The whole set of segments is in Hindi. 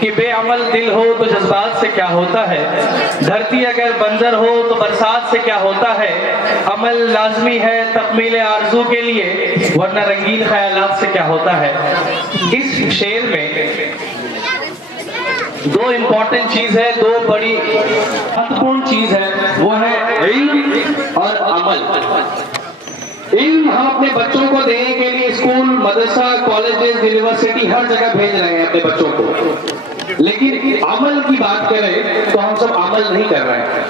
कि बेअमल दिल हो तो जज्बात से क्या होता है, धरती अगर बंजर हो तो बरसात से क्या होता है। अमल लाजमी है तकमील आरज़ू के लिए, वरना रंगीन ख्यालात से क्या होता है। इस शेर में दो इम्पोर्टेंट चीज है, दो बड़ी महत्वपूर्ण चीज है, वो है इल्म और अमल। इल्म हम अपने बच्चों को देने के लिए स्कूल, मदरसा, कॉलेजेस, यूनिवर्सिटी हर जगह भेज रहे हैं अपने बच्चों को, लेकिन अमल की बात करें तो हम सब अमल नहीं कर रहे हैं।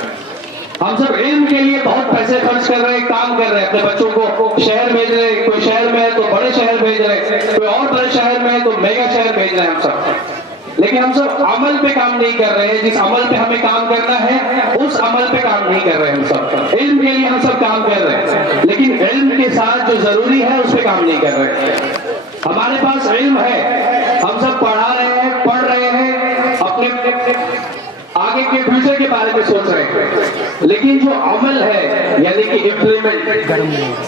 हम सब इल्म के लिए बहुत पैसे खर्च कर रहे हैं, काम कर रहे हैं, अपने बच्चों को शहर भेज रहे हैं, कोई शहर में है तो बड़े शहर भेज रहे हैं, कोई और बड़े शहर में है तो मेगा शहर भेज रहे हैं हम सब, लेकिन हम सब अमल पे काम नहीं कर रहे हैं। जिस अमल पे हमें काम करना है उस अमल पे काम नहीं कर रहे हैं हम सब। इल्म के लिए हम सब काम कर रहे हैं, लेकिन इल्म के साथ जो जरूरी है उस पे काम नहीं कर रहे। हमारे पास इल्म है, हम सब पढ़ा रहे हैं, पढ़ रहे हैं, अपने आगे के फ्यूचर के बारे में सोच रहे हैं, लेकिन जो अमल है यानी कि इम्प्लीमेंट,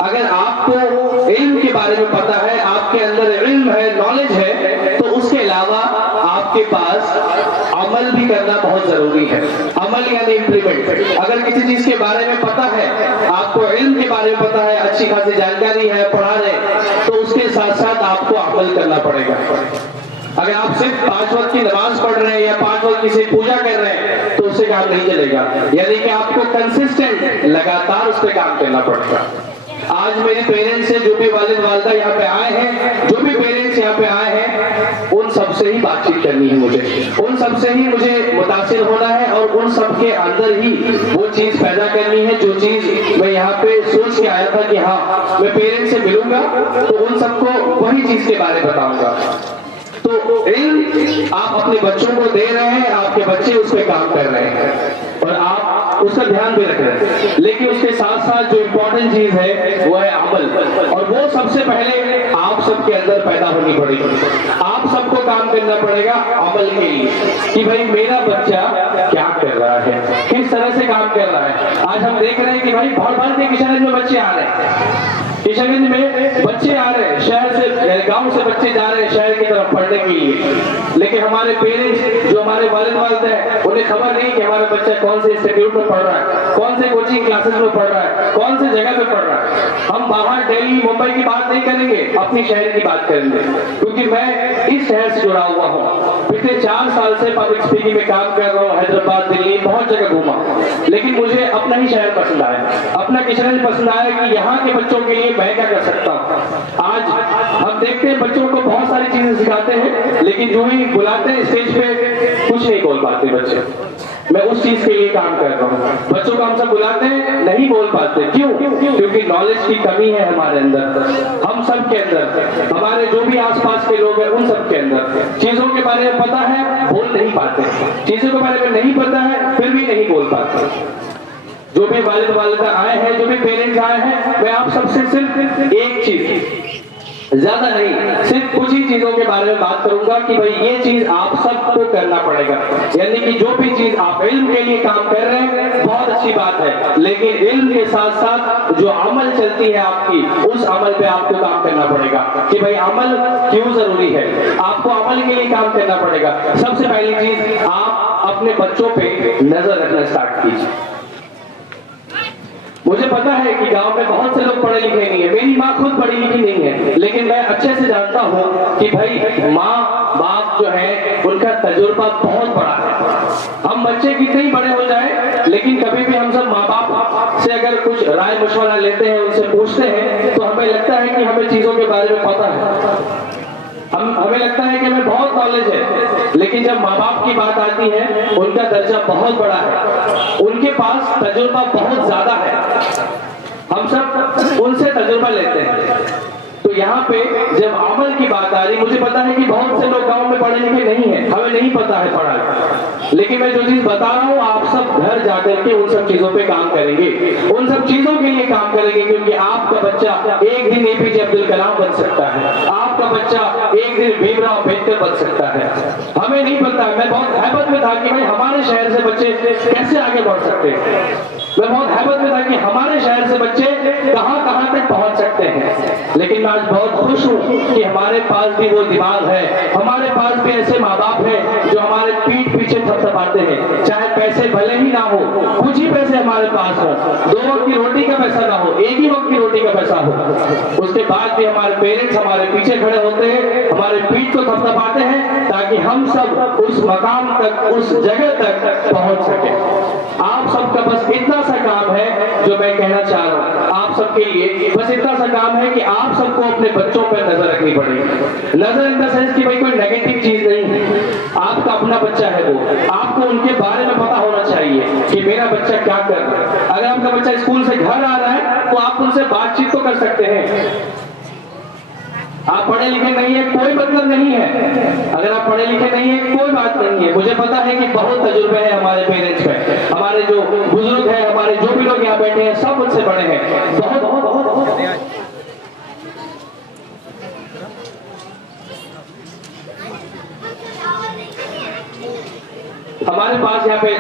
अगर आपको इल्म के बारे में पता है, आपके अंदर इल्म है, नॉलेज है, तो उसके अलावा आपके पास अमल भी करना बहुत जरूरी है। अमल यानी इम्प्लीमेंट। अगर किसी चीज के बारे में पता है, आपको इल्म के बारे में पता है, अच्छी खासी जानकारी है, पढ़ा रहे, तो उसके साथ साथ आपको अमल करना पड़ेगा। अगर आप सिर्फ 5 वक्त की नमाज पढ़ रहे हैं या 5 वक्त की पूजा कर रहे हैं तो उससे काम नहीं चलेगा, यानी कि आपको कंसिस्टेंट लगातार उस पर काम करना पड़ेगा। आज मेरे पेरेंट्स से जो भी वालिद वालिदा यहाँ पे आए हैं, जो भी पेरेंट्स यहाँ पे आए हैं, उन सबसे ही बातचीत करनी है मुझे, उन सबसे ही मुझे मुतासिर होना है और उन सबके अंदर ही वो चीज पैदा करनी है जो चीज मैं यहाँ पे सोच के आया था कि हाँ मैं पेरेंट्स से मिलूंगा तो उन सबको वही चीज के बारे में बताऊंगा। तो इल्म आप अपने बच्चों को दे रहे हैं, आपके बच्चे उस पर काम कर रहे हैं और आप उसका ध्यान भी रख रहे हैं, लेकिन उसके साथ साथ जो इम्पोर्टेंट चीज है वो है अमल, और वो सबसे पहले आप सबके अंदर पैदा होनी पड़ेगी। आप सबको काम करना पड़ेगा अमल के लिए कि भाई मेरा बच्चा क्या कर रहा है, किस तरह से काम कर रहा है। आज हम देख रहे हैं कि भाई भर भर के किशनगंज में बच्चे आ रहे हैं, किशनगंज में बच्चे आ रहे हैं, शहर से, गांव से बच्चे जा रहे हैं शहर की तरफ पढ़ने के लिए, लेकिन हमारे पेरेंट्स जो हमारे वालिद वालिद हैं उन्हें खबर नहीं कि हमारा बच्चा कौन से इंस्टीट्यूट में पढ़ रहा है, कौन से कोचिंग क्लासेस में पढ़ रहा है, कौन से जगह पे पढ़ रहा है। हम बाहर दिल्ली मुंबई की बात नहीं करेंगे, अपनी शहर की बात करेंगे, क्योंकि मैं इस शहर से जुड़ा हुआ हूँ। पिछले 4 साल से पब्लिक स्पीकिंग में काम कर रहा हूँ, हैदराबाद, दिल्ली, बहुत जगह घूमा, लेकिन मुझे अपना ही शहर पसंद आया, अपना किशनगंज पसंद आया कि यहाँ के बच्चों के लिए मैं क्या कर सकता हूँ। आज हम देखते हैं बच्चों को बहुत सारी चीजें सिखाते हैं, लेकिन जो ही बुलाते हैं स्टेज पे कुछ नहीं बोल पाते बच्चे। मैं उस चीज के लिए काम कर रहा हूँ। बच्चों को हम सब बुलाते हैं, नहीं बोल पाते, क्यों? क्योंकि नॉलेज की कमी है हमारे अंदर, हम सब के अंदर, हमारे जो भी आसपास के लोग हैं उन सब के अंदर चीजों के बारे में पता है, बोल नहीं पाते, चीजों के बारे में नहीं पता है फिर भी नहीं बोल पाते। जो भी वालिद वालिदा आए हैं, जो भी पेरेंट्स आए हैं, मैं आप सबसे सिर्फ एक चीज, ज्यादा नहीं, सिर्फ कुछ ही चीजों के बारे में बात करूंगा कि भाई ये चीज आप सबको करना पड़ेगा। यानी कि जो भी चीज आप इल्म के लिए काम कर रहे हैं बहुत अच्छी बात है, लेकिन इल्म के साथ साथ जो अमल चलती है आपकी, उस अमल पे आपको काम करना पड़ेगा कि भाई अमल क्यों जरूरी है। आपको अमल के लिए काम करना पड़ेगा। सबसे पहली चीज, आप अपने बच्चों पे नजर रखना स्टार्ट कीजिए। मुझे पता है कि गांव में बहुत से लोग पढ़े लिखे नहीं है, मेरी माँ खुद पढ़ी लिखी नहीं है, लेकिन मैं अच्छे से जानता हूँ कि भाई माँ बाप जो है उनका तजुर्बा बहुत बड़ा है। हम बच्चे कितने ही बड़े हो जाए, लेकिन कभी भी हम सब माँ बाप से अगर कुछ राय मशवरा लेते हैं, उनसे पूछते हैं, तो हमें लगता है कि हमें चीजों के बारे में पता है, हमें लगता है कि हमें बहुत नॉलेज है, लेकिन जब माँ बाप की बात आती है उनका दर्जा बहुत बड़ा है, उनके पास तजुर्बा बहुत ज्यादा है, हम सब उनसे तजुर्बा लेते हैं। तो यहाँ पे जब अमल की बात आ रही, मुझे पता है कि बहुत से लोग गांव में पढ़े लिखे नहीं है, हमें नहीं पता है पढ़ाई, लेकिन मैं जो चीज बता रहा हूँ आप सब घर जाकर के उन सब चीजों पे काम करेंगे, उन सब चीजों के लिए काम करेंगे, क्योंकि आपका बच्चा एक दिन APJ अब्दुल कलाम बन सकता है, आपका बच्चा एक दिन भीमराव अम्बेडकर बन सकता है। हमें नहीं पता। मैं बहुत हैबत में था कि भाई हमारे शहर से बच्चे कैसे आगे बढ़ सकते हैं, मैं बहुत हैबत में था कि हमारे शहर से बच्चे कहां कहां तक पहुंच सकते हैं, लेकिन मैं आज बहुत खुश हूं कि हमारे पास भी वो दिमाग है, हमारे पास भी ऐसे माँ बाप हैं जो हमारे थपथपाते हैं, चाहे पैसे भले ही ना हो, कुछ ही पैसे हमारे पास हो, 2 वक्त की रोटी का पैसा ना हो, एक ही वक्त की रोटी का पैसा हो, उसके बाद भी हमारे पेरेंट्स हमारे पीछे खड़े होते हैं, हमारे पीठ को थपथपाते हैं ताकि हम सब उस मकाम तक, उस जगह तक पहुंच सके। आप सबका बस इतना सा काम है जो मैं कहना चाह रहा हूँ, आप सबके लिए बस इतना सा काम है कि आप सबको अपने बच्चों पर नजर रखनी पड़ेगी। नजर इन द सेंस कि भाई कोई नेगेटिव चीज नहीं है, आपका अपना बच्चा है वो, आपको उनके बारे में पता होना चाहिए कि मेरा बच्चा क्या कर रहा है। अगर आपका बच्चा स्कूल से घर आ रहा है तो आप उनसे बातचीत तो कर सकते हैं। आप पढ़े लिखे नहीं है कोई मतलब नहीं है, अगर आप पढ़े लिखे नहीं है कोई बात नहीं है। मुझे पता है कि बहुत तजुर्बे हैं हमारे पेरेंट्स में, हमारे जो बुजुर्ग हैं, हमारे जो भी लोग यहाँ बैठे हैं सब मुझसे बड़े हैं, बहुत हमारे पास यहाँ पे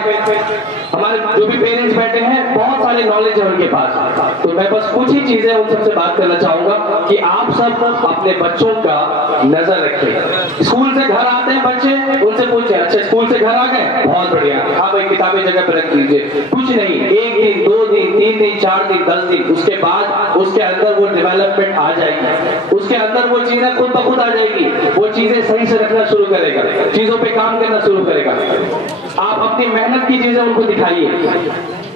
हमारे जो भी पेरेंट्स बैठे हैं बहुत सारे नॉलेज है उनके पास। तो मैं बस कुछ ही चीजें उन सबसे बात करना चाहूंगा कि आप सब अपने बच्चों का नजर रखें। स्कूल से घर आते हैं बच्चे, उनसे पूछे अच्छा स्कूल से घर आ गए, बहुत बढ़िया, हाँ भाई किताबें जगह पर रख लीजिए। कुछ नहीं, 1 दिन 2 दिन 3 दिन 4 दिन 10 दिन, उसके बाद उसके अंदर वो डेवलपमेंट आ जाएगी, उसके अंदर वो चीजें खुद ब खुद आ जाएगी, वो चीजें सही से रखना शुरू करेगा, चीजों पे काम करना शुरू करेगा। आप अपनी मेहनत की चीजें उनको दिखाइए,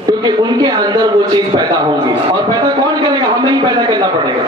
क्योंकि उनके अंदर वो चीज पैदा होंगी, और पैदा कौन करेगा, हमें ही पैदा करना पड़ेगा।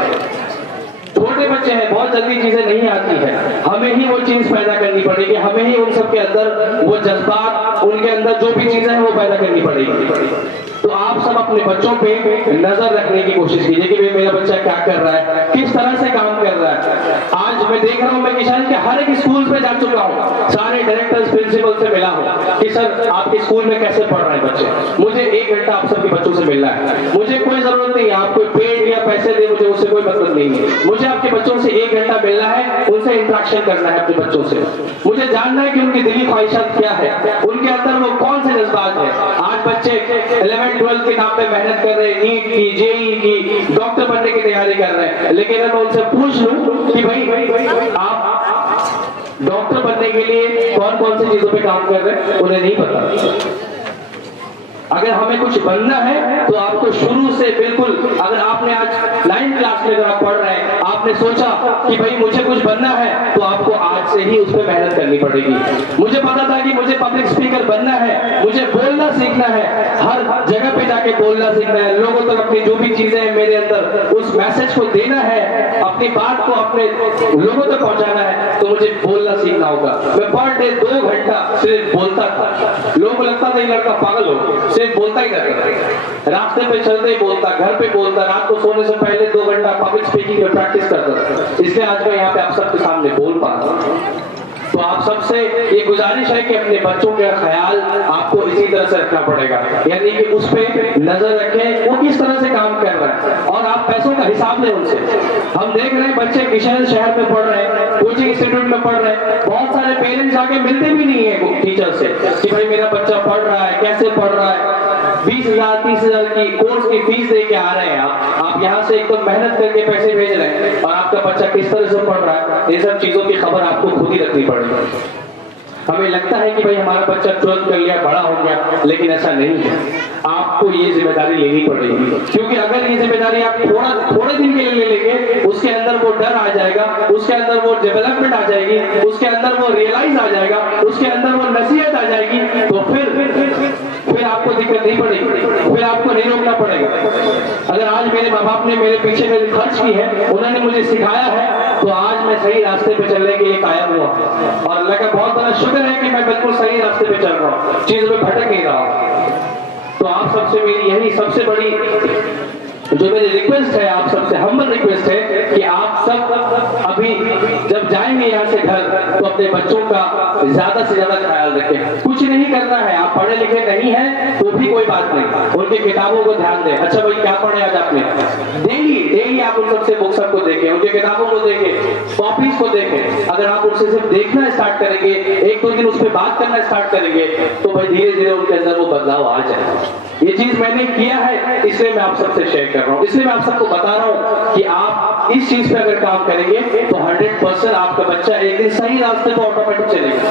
छोटे बच्चे हैं, बहुत जल्दी चीजें नहीं आती है, हमें ही वो चीज पैदा करनी पड़ेगी, हमें ही उन सबके अंदर वो जज्बात, उनके अंदर जो भी चीजें हैं वो पैदा करनी पड़ेगी। तो आप सब अपने बच्चों पे नजर रखने की कोशिश कीजिए कि भाई मेरा बच्चा क्या कर रहा है, किस तरह से काम कर रहा है। आज मैं देख रहा हूँ, मैं किसान के हर एक स्कूल पे जा चुका हूँ, सारे डायरेक्टर्स प्रिंसिपल से मिला हूँ कि सर आपके स्कूल में कैसे पढ़ रहे हैं बच्चे, मुझे 1 घंटा आप सबके बच्चों से मिलना है। मुझे कोई जरूरत नहीं है, आप कोई पेड या पैसे दे, मुझे उससे कोई मतलब नहीं है, मुझे आपके बच्चों से 1 घंटा मिलना है, उनसे इंटरेक्शन करना है अपने बच्चों से। मुझे जानना है कि उनकी दिली ख्वाहिशात क्या है, उनके अंदर वो कौन से जज्बात है। आज बच्चे 11-12 के नाम पे मेहनत कर रहे हैं, नीट की, जेई की, डॉक्टर बनने की तैयारी कर रहे हैं, लेकिन अगर मैं उनसे पूछ लूं कि भाई आप डॉक्टर बनने के लिए कौन कौन सी चीजों पे काम कर रहे हैं, उन्हें नहीं पता। अगर हमें कुछ बनना है तो आपको शुरू से बिल्कुल, अगर आपने आज 9th क्लास में अगर आप पढ़ रहे हैं, आपने सोचा कि भाई मुझे कुछ बनना है, तो आपको आज से ही उस पर मेहनत करनी पड़ेगी। मुझे पता था कि मुझे पब्लिक स्पीकर बनना है, मुझे बोलना सीखना है, हर जगह पे जाके बोलना सीखना है, लोगों तक अपनी जो भी चीजें हैं मेरे अंदर उस मैसेज को देना है, अपनी बात को अपने लोगों तक पहुंचाना है, तो मुझे बोलना सीखना होगा। मैं पर डे 2 घंटा सिर्फ बोलता था, लोगों को लगता था ये लड़का पागल हो, सिर्फ बोलता ही रहता, रास्ते पे चलते ही बोलता, घर पे बोलता, रात को सोने से पहले 2 घंटा पब्लिक स्पीकिंग में प्रैक्टिस करता। इसलिए आज मैं यहाँ पे आप सबके सामने बोल पा रहा हूँ। तो आप सबसे ये गुजारिश है कि अपने बच्चों का ख्याल आपको इसी तरह से रखना पड़ेगा, यानी कि उस पे नजर रखें वो किस तरह से काम कर रहा है, और आप पैसों का हिसाब लें उनसे। हम देख रहे हैं बच्चे किशन शहर में पढ़ रहे हैं, कोचिंग इंस्टीट्यूट में पढ़ रहे हैं, बहुत सारे पेरेंट्स आके मिलते भी नहीं है टीचर से कि भाई मेरा बच्चा पढ़ रहा है, कैसे पढ़ रहा है। 20,000 30,000 की कोर्स की फीस दे के आ रहे हैं आप यहाँ से एकदम मेहनत करके पैसे भेज रहे हैं, और आपका बच्चा किस तरह से पढ़ रहा है, ये सब चीजों की खबर आपको खुद ही रखनी पड़ेगी। हमें लगता है कि भाई हमारा बच्चा 12th कर लिया, बड़ा हो गया, लेकिन ऐसा नहीं है। आपको ये जिम्मेदारी लेनी पड़ेगी, क्योंकि अगर ये जिम्मेदारी आप थोड़े दिन के लिए ले लेंगे, उसके अंदर वो डर आ जाएगा, उसके अंदर वो डेवलपमेंट आ जाएगी, उसके अंदर वो रियलाइज आ जाएगा, उसके अंदर वो नसीहत आ जाएगी, तो फिर आपको दिक्कत नहीं पड़ेगी, फिर आपको नहीं रोकना पड़ेगा। अगर आज मेरे माँ बाप ने मेरे पीछे मेरी खर्च की है, उन्होंने मुझे सिखाया है, तो आज मैं सही रास्ते पे चलने के लिए कायम हुआ, और अल्लाह का बहुत बड़ा शुक्र है कि मैं बिल्कुल सही रास्ते पे चल रहा हूँ, चीजों में भटक नहीं रहा हूँ। तो आप सबसे मेरी यही सबसे बड़ी जो मेरी रिक्वेस्ट है, आप सबसे हम्बल रिक्वेस्ट है कि आप सब अभी जब जाएंगे यहाँ से घर, तो अपने बच्चों का ज्यादा से ज्यादा ख्याल रखें। कुछ नहीं करना है, आप पढ़े लिखे नहीं हैं तो भी कोई बात नहीं, उनकी किताबों को ध्यान दें। अच्छा भाई क्या पढ़े आज आपने, डेली आप उन सबसे बुक्स को देखें, उनकी किताबों को देखें, कॉपीज को देखें। अगर आप उनसे सिर्फ देखना स्टार्ट करेंगे, 1-2 दिन उस पर बात करना स्टार्ट करेंगे, तो भाई धीरे धीरे उनके अंदर वो बदलाव आ जाएगा। ये चीज मैंने किया है, इसलिए मैं आप सबसे शेयर कर रहा हूँ, इसलिए मैं आप सबको बता रहा हूँ कि आप आप इस चीज पे अगर काम करेंगे तो 100% आपका बच्चा एक दिन सही रास्ते पर ऑटोमेटिक चलेगा।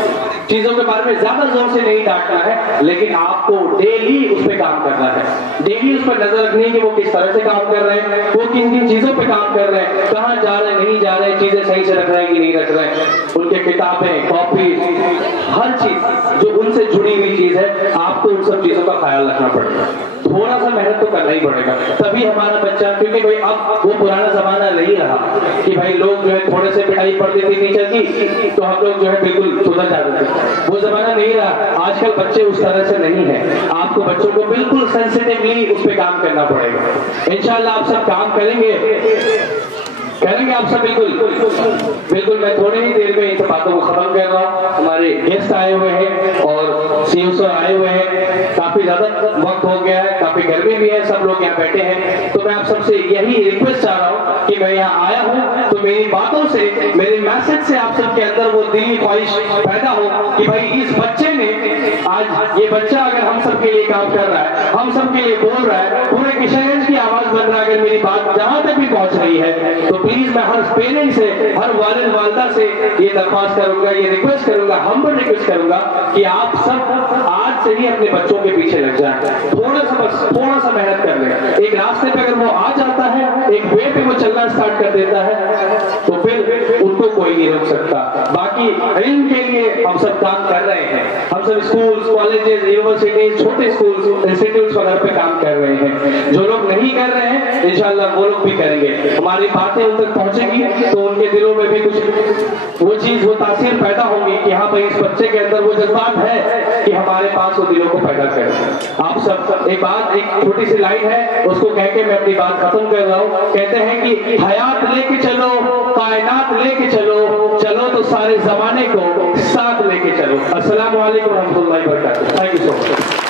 चीजों के बारे में ज्यादा जोर से नहीं डांटना है, लेकिन आपको डेली उस पर काम करना है, डेली उस पर नजर रखनी है कि वो किस तरह से काम कर रहे हैं, वो किन किन चीजों पे काम कर रहे हैं, कहाँ जा रहे हैं नहीं जा रहे हैं, चीजें सही से रख रहे हैं कि नहीं रख रहे हैं। उनके किताबें, कॉपी, हर चीज जो उनसे जुड़ी हुई चीज है, आपको उन सब चीजों का ख्याल रखना पड़ेगा। थोड़ा सा मेहनत तो करना ही पड़ेगा, तभी हमारा बच्चा, क्योंकि भाई अब वो पुराना जमाना नहीं रहा कि भाई लोग जो है थोड़े से पिटाई पड़ती थी टीचर की तो हम लोग जो है बिल्कुल सुधर जाते थे। वो जमाना नहीं रहा। आजकल बच्चे उस तरह से नहीं है। आपको बच्चों को बिल्कुल सेंसिटिवली उस पर काम करना पड़ेगा। इंशाल्लाह आप सब काम करेंगे आप सब बिल्कुल। मैं थोड़ी ही देर में इन सब बातों को खत्म कर रहा हूँ। हमारे गेस्ट आए हुए हैं और सीओ सर आए हुए हैं, काफी ज्यादा वक्त हो गया है, काफी गर्मी भी है, सब लोग यहाँ बैठे हैं। तो मैं आप सबसे यही रिक्वेस्ट चाह रहा हूँ कि मैं यहाँ आया हूँ तो मेरी बातों से, मेरे मैसेज से आप सबके अंदर वो दिली ख्वाहिश पैदा हो कि भाई इस बच्चे ने, आज ये बच्चा अगर हम सबके लिए काम कर रहा है, हम सबके लिए बोल रहा है, पूरे किशनगंज की आवाज बन रहा है, अगर मेरी बात जहां तक भी पहुंच रही है तो प्लीज मैं हर पेरेंट से, हर वालिद वालिदा से ये दरख्वास्त करूंगा, ये रिक्वेस्ट करूंगा, हम्बल रिक्वेस्ट करूंगा कि आप सब आज से ही अपने बच्चों के पीछे लग जाए। थोड़ा सा मेहनत कर ले। एक रास्ते पे अगर वो आ जाता है, एक वे पे वो चलना स्टार्ट कर देता है तो फिर उनको कोई नहीं रोक सकता। बाकी इल्म के लिए हम सब काम कर रहे हैं। हम सब स्कूल्स, कॉलेजेस, यूनिवर्सिटीज, छोटे स्कूल्स, इंस्टीट्यूट्स वगैरह पे काम कर रहे हैं। जो लोग नहीं कर रहे हैं इंशाल्लाह वो लोग भी करेंगे। हमारी बातें उन तक पहुंचेगी तो उनके दिलों में भी कुछ वो चीज, वो तासीर पैदा होगी कि हाँ भाई इस बच्चे के अंदर वो जज्बात है कि हमारे पास वो दिलों को पैदा करें। आप सब एक बात, एक छोटी सी लाइन है, उसको कह के मैं अपनी बात खत्म कर रहा हूँ। कहते हैं कि हयात लेके चलो, कायनात लेके चलो, चलो तो सारे जमाने को साथ लेके चलो। अस्सलाम वालेकुम रहमतुल्लाहि व बरकातहू। Thank you so much.